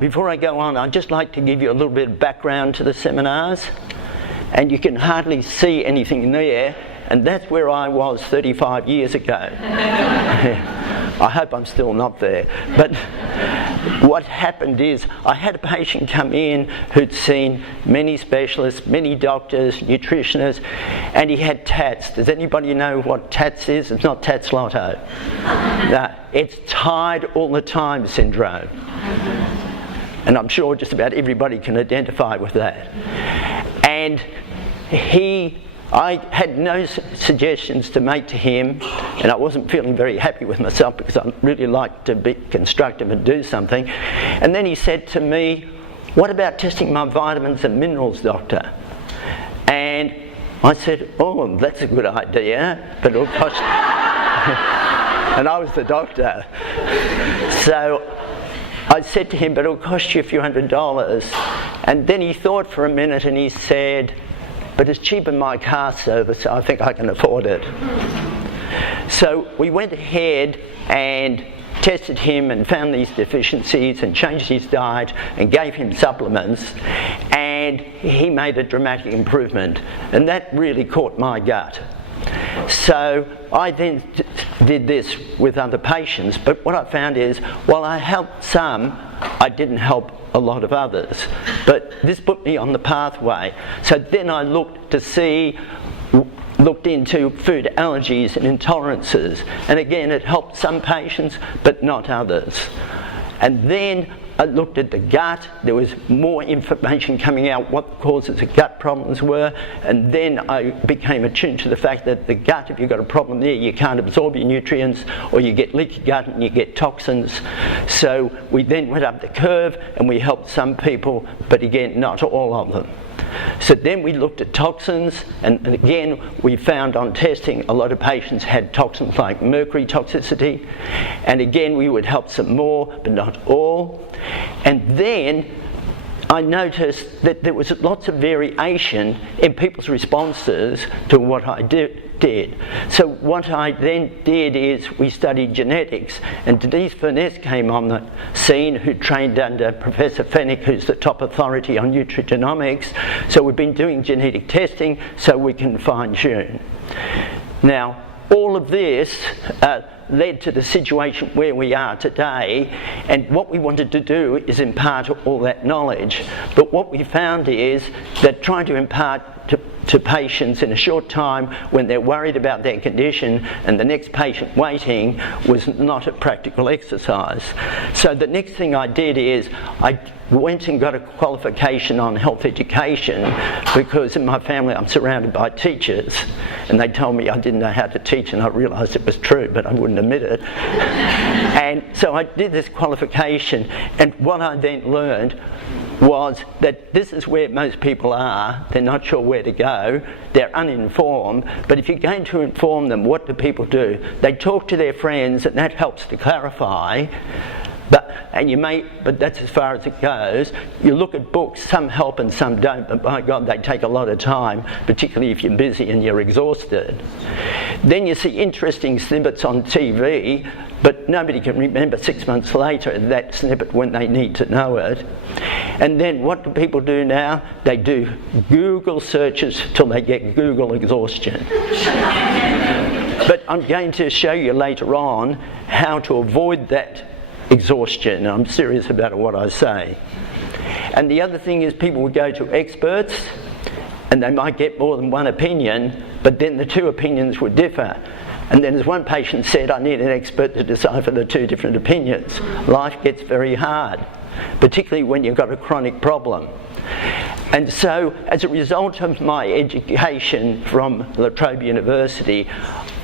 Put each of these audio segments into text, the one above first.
Before I go on, I'd just like to give you a little bit of background to the seminars. And you can hardly see anything there, and that's where I was 35 years ago. I hope I'm still not there. But what happened is, I had a patient come in who'd seen many specialists, many doctors, nutritionists, and he had TATS. Does anybody know what TATS is? It's not TATS Lotto. No, it's tired all the time syndrome. And I'm sure just about everybody can identify with that. And I had no suggestions to make to him, and I wasn't feeling very happy with myself because I really like to be constructive and do something. And then he said to me, "What about testing my vitamins and minerals, doctor?" And I said, "Oh, that's a good idea, but it'll cost..." And I was the doctor. So I said to him, "But it'll cost you a few $100s. And then he thought for a minute and he said, "But it's cheaper than my car service, so I think I can afford it." So we went ahead and tested him and found these deficiencies and changed his diet and gave him supplements, and he made a dramatic improvement. And that really caught my gut. So I then did this with other patients, but what I found is, while I helped some, I didn't help a lot of others. But this put me on the pathway. So then I looked into food allergies and intolerances, and again it helped some patients but not others. And then I looked at the gut. There was more information coming out what the causes of gut problems were, and then I became attuned to the fact that the gut, if you've got a problem there, you can't absorb your nutrients, or you get leaky gut and you get toxins. So we then went up the curve and we helped some people, but again not all of them. So then we looked at toxins, and again we found on testing a lot of patients had toxins like mercury toxicity, and again we would help some more but not all. And then I noticed that there was lots of variation in people's responses to what I did. So what I then did is we studied genetics, and Denise Furness came on the scene, who trained under Professor Fennick, who's the top authority on nutrigenomics. So we've been doing genetic testing so we can fine-tune. Now, all of this led to the situation where we are today, and what we wanted to do is impart all that knowledge. But what we found is that trying to impart to patients in a short time when they're worried about their condition and the next patient waiting was not a practical exercise. So the next thing I did is I went and got a qualification on health education, because in my family I'm surrounded by teachers, and they told me I didn't know how to teach, and I realised it was true, but I wouldn't admit it. And so I did this qualification, and what I then learned was that this is where most people are. They're not sure where to go, they're uninformed, but if you're going to inform them, what do people do? They talk to their friends, and that helps to clarify. But that's as far as it goes. You look at books, some help and some don't, but by God, they take a lot of time, particularly if you're busy and you're exhausted. Then you see interesting snippets on TV, but nobody can remember 6 months later that snippet when they need to know it. And then what do people do now? They do Google searches till they get Google exhaustion. But I'm going to show you later on how to avoid that exhaustion. I'm serious about what I say. And the other thing is, people would go to experts and they might get more than one opinion, but then the two opinions would differ. And then as one patient said, I need an expert to decipher the two different opinions. Life gets very hard, particularly when you've got a chronic problem. And so, as a result of my education from La Trobe University,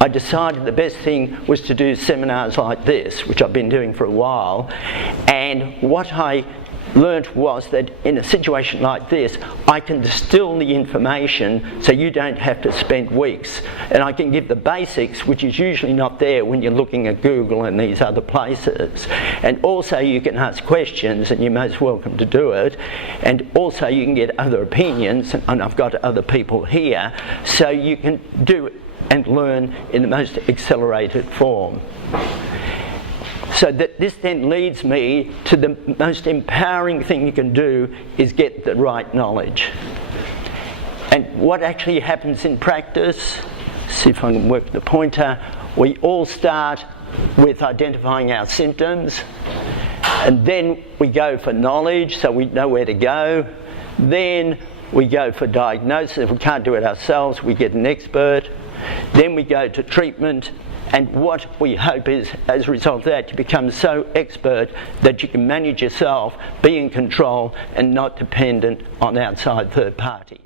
I decided the best thing was to do seminars like this, which I've been doing for a while. And what I learnt was that in a situation like this, I can distill the information so you don't have to spend weeks. And I can give the basics, which is usually not there when you're looking at Google and these other places. And also you can ask questions, and you're most welcome to do it. And also you can get other opinions, and I've got other people here, so you can do it and learn in the most accelerated form. So that this then leads me to the most empowering thing you can do is get the right knowledge. And what actually happens in practice, see if I can work the pointer, we all start with identifying our symptoms, and then we go for knowledge so we know where to go. Then we go for diagnosis. If we can't do it ourselves, we get an expert. Then we go to treatment, and what we hope is, as a result of that, you become so expert that you can manage yourself, be in control, and not dependent on outside third parties.